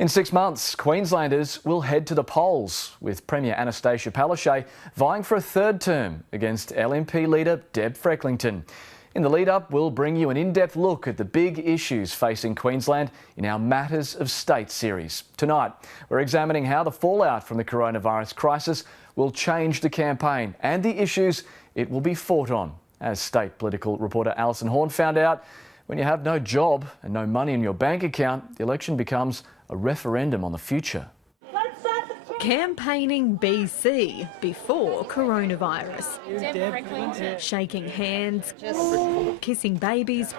In 6 months, Queenslanders will head to the polls, with Premier Anastasia Palaszczuk vying for a third term against LNP leader Deb Frecklington. In the lead-up, we'll bring you an in-depth look at the big issues facing Queensland in our Matters of State series. Tonight, we're examining how the fallout from the coronavirus crisis will change the campaign and the issues it will be fought on. As state political reporter Alison Horne found out, when you have no job and no money in your bank account, the election becomes a referendum on the future. Campaigning BC before coronavirus. Shaking hands, kissing babies,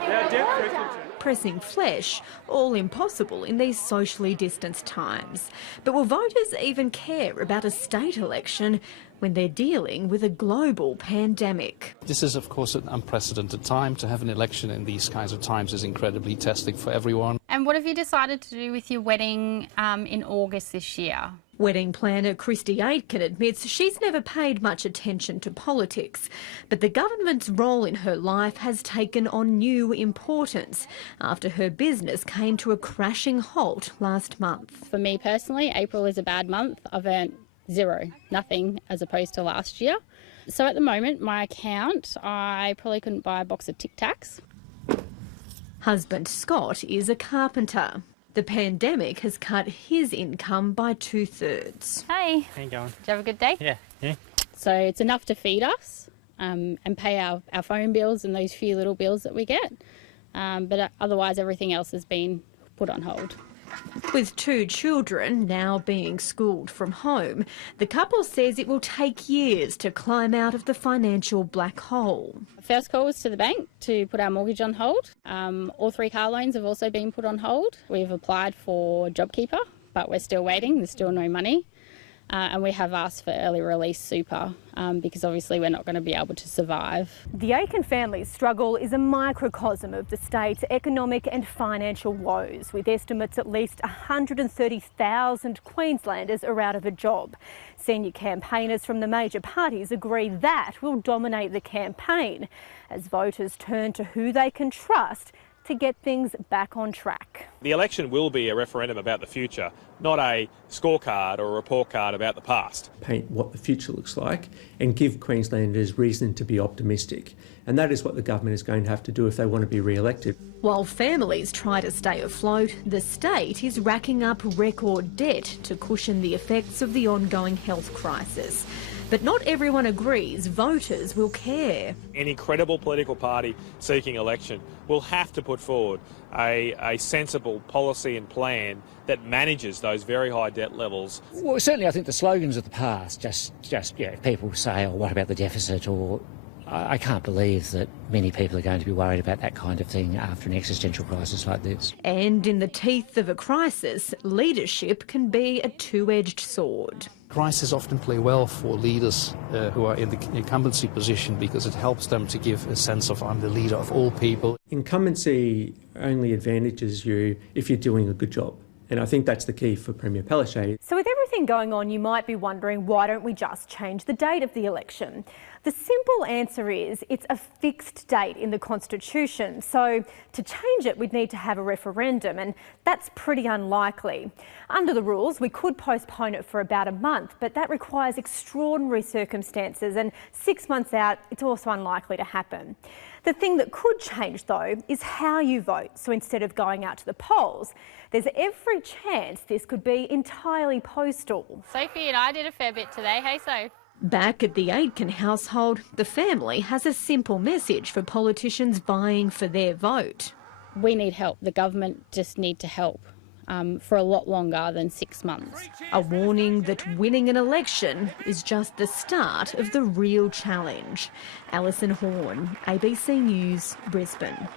pressing flesh, all impossible in these socially distanced times. But will voters even care about a state election when they're dealing with a global pandemic? This is, of course, an unprecedented time. To have an election in these kinds of times is incredibly testing for everyone. And what have you decided to do with your wedding in August this year? Wedding planner Christy Aitken admits she's never paid much attention to politics, but the government's role in her life has taken on new importance after her business came to a crashing halt last month. For me personally, April is a bad month. I've earned zero, nothing, as opposed to last year. So at the moment, my account, I probably couldn't buy a box of Tic Tacs. Husband Scott is a carpenter. The pandemic has cut his income by 2/3. Hey. How you going? Did you have a good day? Yeah. So it's enough to feed us and pay our phone bills and those few little bills that we get. But otherwise, everything else has been put on hold. With 2 children now being schooled from home, the couple says it will take years to climb out of the financial black hole. First call was to the bank to put our mortgage on hold. All 3 car loans have also been put on hold. We've applied for JobKeeper, but we're still waiting. There's still no money. And we have asked for early release super because obviously we're not going to be able to survive. The Aitken family's struggle is a microcosm of the state's economic and financial woes, with estimates at least 130,000 Queenslanders are out of a job. Senior campaigners from the major parties agree that will dominate the campaign as voters turn to who they can trust to get things back on track. The election will be a referendum about the future, not a scorecard or a report card about the past. Paint what the future looks like and give Queenslanders reason to be optimistic. And that is what the government is going to have to do if they want to be re-elected. While families try to stay afloat, the state is racking up record debt to cushion the effects of the ongoing health crisis. But not everyone agrees voters will care. Any credible political party seeking election will have to put forward a sensible policy and plan that manages those very high debt levels. Well, certainly I think the slogans of the past, just people say, oh, what about the deficit? Or I can't believe that many people are going to be worried about that kind of thing after an existential crisis like this. And in the teeth of a crisis, leadership can be a two-edged sword. Crises often play well for leaders who are in the incumbency position because it helps them to give a sense of I'm the leader of all people. Incumbency only advantages you if you're doing a good job. And I think that's the key for Premier Palaszczuk. So with everything going on, you might be wondering, why don't we just change the date of the election? The simple answer is it's a fixed date in the Constitution. So to change it, we'd need to have a referendum, and that's pretty unlikely. Under the rules, we could postpone it for about a month, but that requires extraordinary circumstances, and 6 months out, it's also unlikely to happen. The thing that could change, though, is how you vote. So instead of going out to the polls, there's every chance this could be entirely postal. Sophie and I did a fair bit today. Hey, Soph. Back at the Aitken household, the family has a simple message for politicians vying for their vote. We need help. The government just need to help for a lot longer than 6 months. A warning that winning an election is just the start of the real challenge. Alison Horne, ABC News, Brisbane.